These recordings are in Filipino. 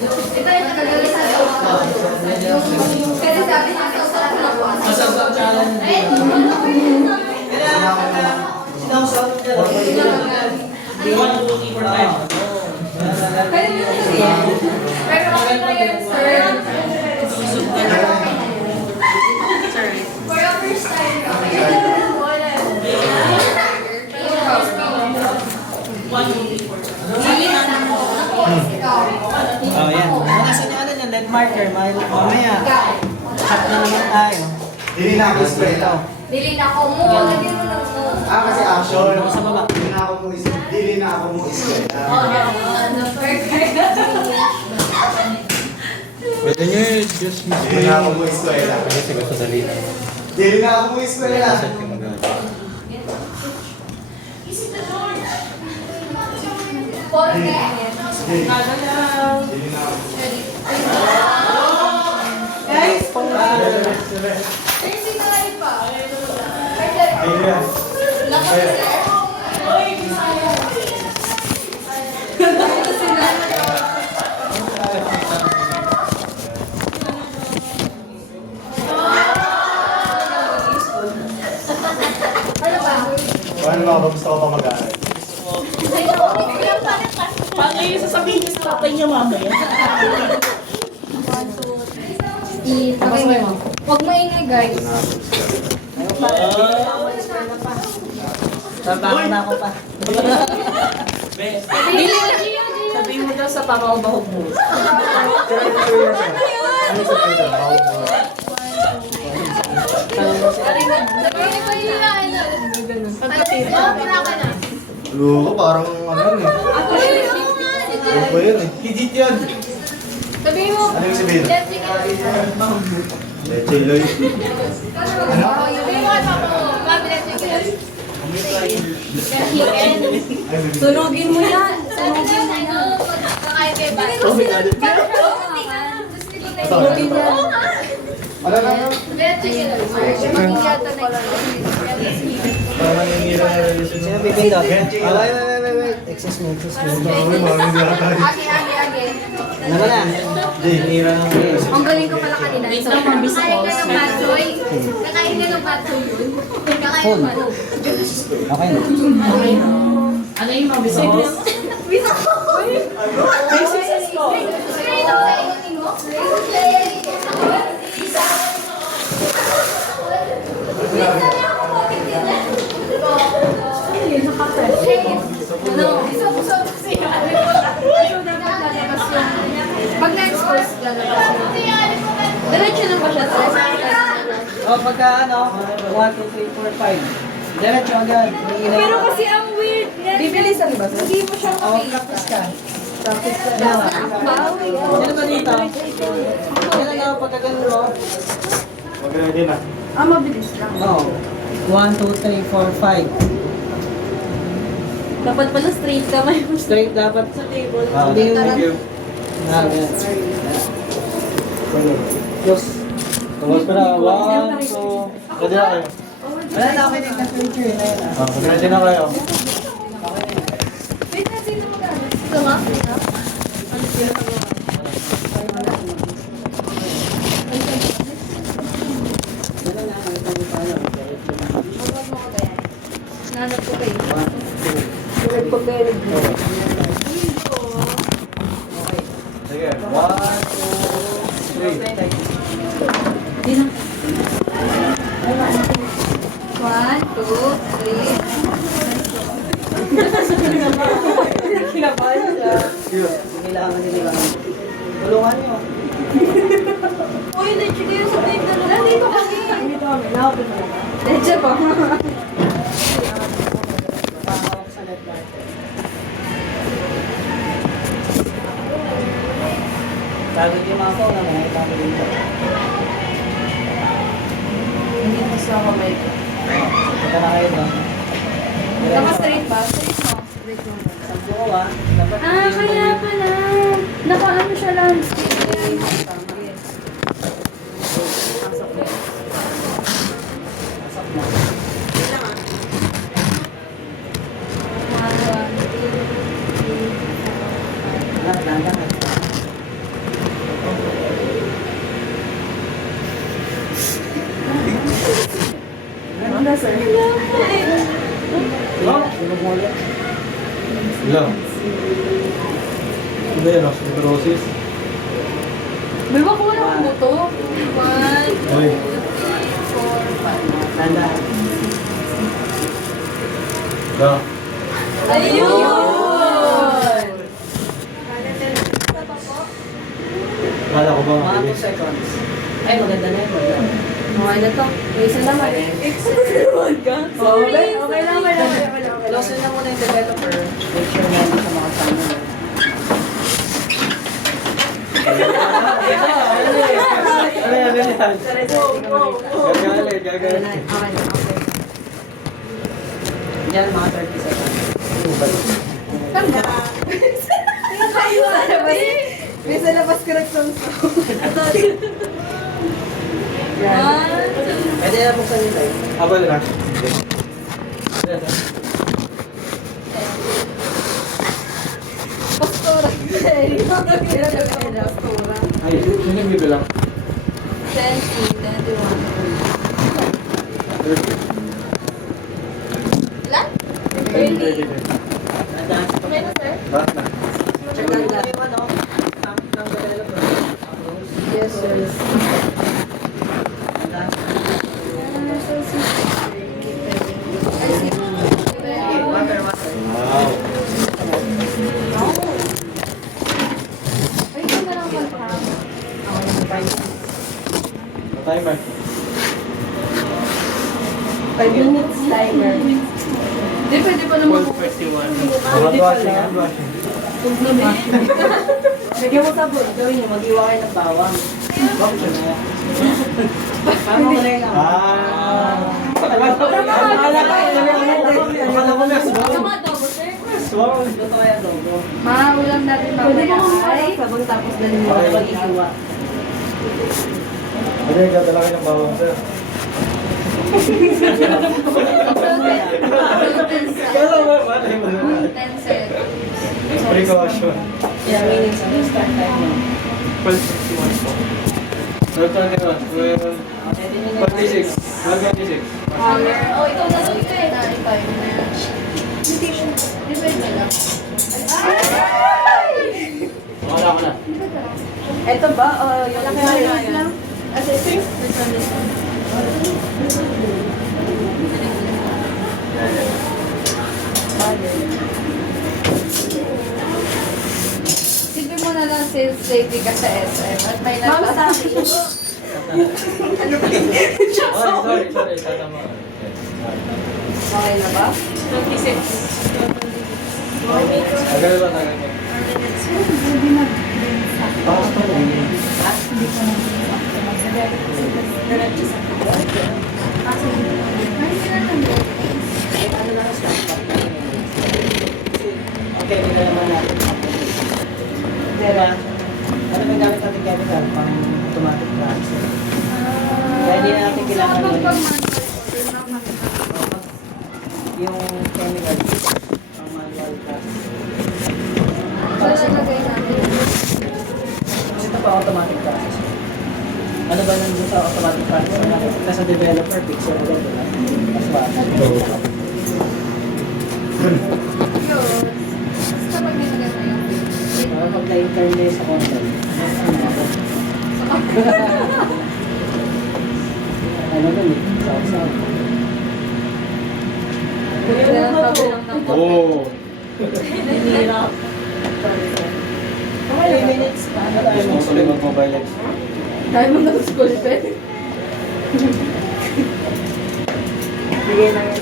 Kasi sabi niya, sa Masasang challenge. Sinasawag ka lang. Di 1, 2, 3, 4, 5. Pero okay na yan, sir. For your first time, okay. Oh, yan. Nasa niya ano yan, lead marker. Mamaya. Shot na naman tayo. Dili na ako eskwela. Dili na ako mo. Lagyan mo lang mo. Kasi action. Sa baba. Dili na ako mo eskwela. Dili na ako mo eskwela. Perfect. Pwede nyo just Dili na ako mo eskwela. Kasi gusto dali lang. Dili na ako mo eskwela. Set ka magana. Porque. Dili na ako. Guys, Hindi na lang pa. Dili na. Paano ba? Gusto ko pa mag-aaral. Paano yung sasabihin niyo sa tatay niya mamaya? Huwag maingay, guys. Tatangan na ako pa. Sabihin mo daw sa pamabahog mo. Ano sa pwede? Sabihin ko yun na, ano. Wala ka na. Loko, parang ano yun eh. Ano ba yun eh? Higit yan. Sabihin mo. Ano yung sabihin? Let's sing it. Leche Loy. Ano? Sabihin mo kay Papa mo. Mami, let's sing it. Sunugin mo yan. Sabi ko yun, ano, kakain kayo ba? Sunugin yan. Ano na? Let's sing it. Maging yata na Parang nangingira na relasyon. Sino pipindot? Wait. Excuse me. Mami, mami, data. Age. Ano ba na? Nangingira ng relasyon. Ang galing ko pala kanina. Wait lang, mabis Kakain ako. ka ng patsoy. Kakain ka ng patsoy yun. Kakain Full. ng patsoy. Okay na. Ano yung mabisakos? Bisa ko! May success ko. Straight up sa ikutin mo. Bisa niya ako bakit din eh. Ano? Isa ko sa siya. Pag na-expose, lalabas yun. Diretso lang ba siya? O, pagka ano, 1, 2, 3, 4, 5. Diretso agad. Pero kasi ang weird. Bibilisan ba? Hindi mo siya O, makita. practice ka. Practice ka na. Sino ba dito? Sino na pagka ganun mo? Mag-ready na. Ah, mabilis lang. Oo. 1, 2, 3, 4, 5. Dapat pala straight kamay mo. Straight dapat. Sa table. Hindi yung review. Yes. Tumas ko na. 1, 2. Ready na kayo. Wala na ako yung temperature na yun. Ready na kayo. Wait na, sino mag-alas? Ito nga? Nanap ko kayo. Sige. 1, 2, 1, 2, 3. Kinabahan siya. Kailangan nila. Tulungan niyo. Uy, legit kayo sa table na. Nandito kami. Dito kami. Nakapit mo. Legit ba? Papahawak sa left bar. Sagot yung mga phone na mga itang dito. Hindi mo sa kamay. Punta na kayo ba? Naka-straight ba? Straight mo. Sa buwa, dapat Kaya pala. Naka-ano siya lang. pasok na. Dahan-dahan. Wala. Ano yan, osteoporosis? May ba kuha ng buto? 1, 2, Uy. 3, 4, 5. Tanda. Na. Ayun! Kala ko ba? Mga 2 seconds. Ay, maganda na yun. Okay na to. May isa naman. Okay lang. Close na muna yung developer. Make sure na hindi sa mga kasama mo. Ano yan? Gagalit, gagalit. Diyan, mga 30 seconds. Tanda. May sa labas ko nagsunod. Pwede na buksan yung tayo. Abal na. Postura. Postura. Ay, sino yung bibilang? 20, 21. Ilan? 20. Okay na, sir? Bakit na? Check lang lang. Ng developer. Yes, sir. Water. Wow. Ay, ito na lang mag-ham. Timer. 5 minutes timer. Hindi, pwede pa naman po. Hand washing, hand washing. Lagyan mo sabon. Gawin niyo, mag-iwa kayo ng bawang. Bawang siya na yan. Paano ko na yun lang? Akala ko na Ano mga double, sir? Wow. Luto kaya dogo. Mga ulam natin mamaya ay Sabon tapos dalhin mo. Mag-iwa. Ano yung dadala kayo ng bawang, sir? Kala mo, malay mo naman. 10 seconds. Precaution. Yeah, minutes. Ano start time mo? 12:61 po. 12:21. 46. 12:26. Color. Oh, ikaw na lang ito eh. Ikaw yun na yan. Mutation. Divide na lang. Wala ko na. Ito ba? Yung Laki lang. Ate, sir. This one. Silbi mo na lang sales lady ka sa SM at may nagsasabi. Sorry. Tatama. Okay na ba? 26. Tagal ba, tagal ba? Tapos pa rin. Okay, hindi naman natin. Diba? Ano may gamit natin chemical pang automatic transfer? Kaya hindi na natin kailangan yun. Yung chemical pang manual transfer. Lalagay natin. Kasi ito pa automatic transfer. Ano ba nandun sa automatic transfer? Nakikita sa developer, picture agad, diba? Mas bata. Yun. Basta pag nilagay mo yung Pag na-internet sa content. Ano ba eh? Sausaw. Oh. Hirap. 3 minutes pa. Ano tayo Gusto mo tuloy mag-mobile X? Dahil mo na sa school pen. Bigay na yan.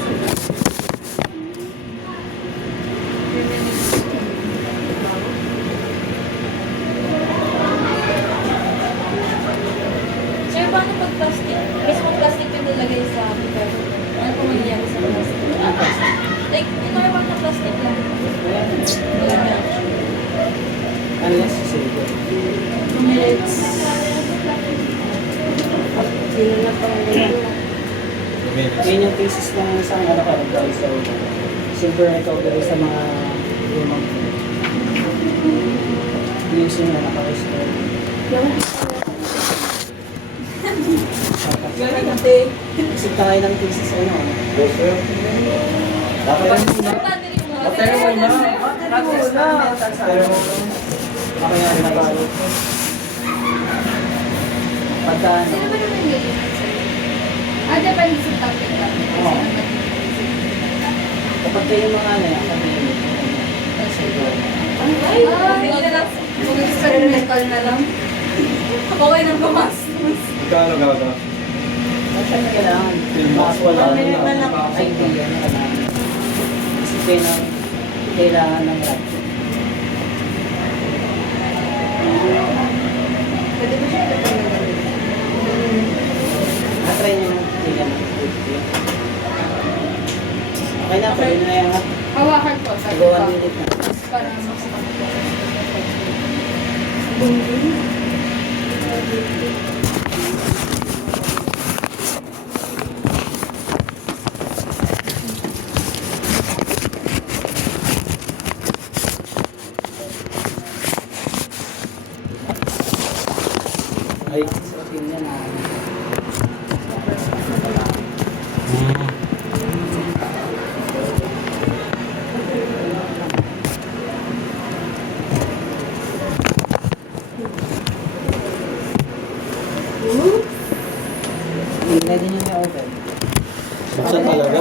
Sir, paano pag plastic? Mismo plastic yung nilagay sa paper. Ano po mangyayari sa plastic? Like, yung normal na plastic lang. Wala na. Unless silver. 2 minutes. Sino na pang Yun yung thesis ng isang ano ka, so silver recovery sa mga lumang using na naka-restore. Galing ate. Isip tayo ng thesis ano. Dapat yan. Importante rin yung mga Pero wala. Experimental sa ano. Mamaya rin nabalo. Pagka ano. Sino ba naman yung depende sa topic lang. Oo. Kapag kayo mga ano yan, sabi nyo. Ay, hindi na lang. Mag-experimental na lang. Okay nang bumas. Magkano gaga? Actually, kailangan. Mas wala na. Idea na kailangan. Kasi kailangan ng rap. Pwede ba siya Na-try nyo ng kailan. Okay na, pwede na yan. hawakan ko? Sabi Go ko. on minute na. Para mas Ay. Sa opinion na. Ready nyo na yung oven. Buksan talaga.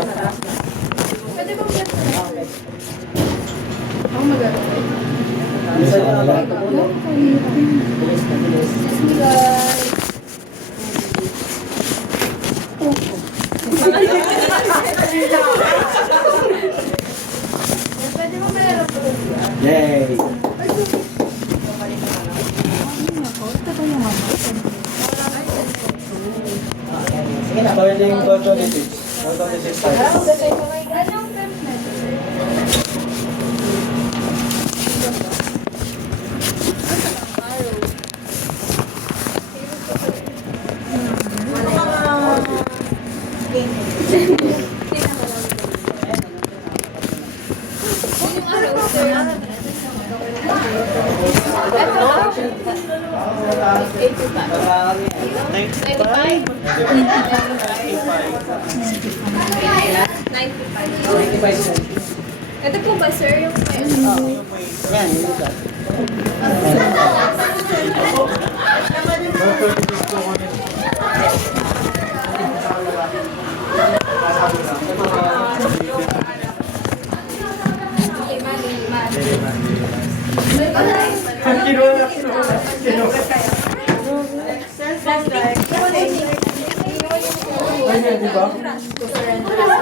Pwede ba ba? Okay. Ako mag-aaral. Bisa na ba? Okay. Bilis na bilis. Excuse me guys. Pwede mo malaro po. Yay! Sige na. Pwede yung 126. 126 tayo. Anong template? Ito po ba, sir? Yung Yan, yun ka. Kinuha. Ay, di ba?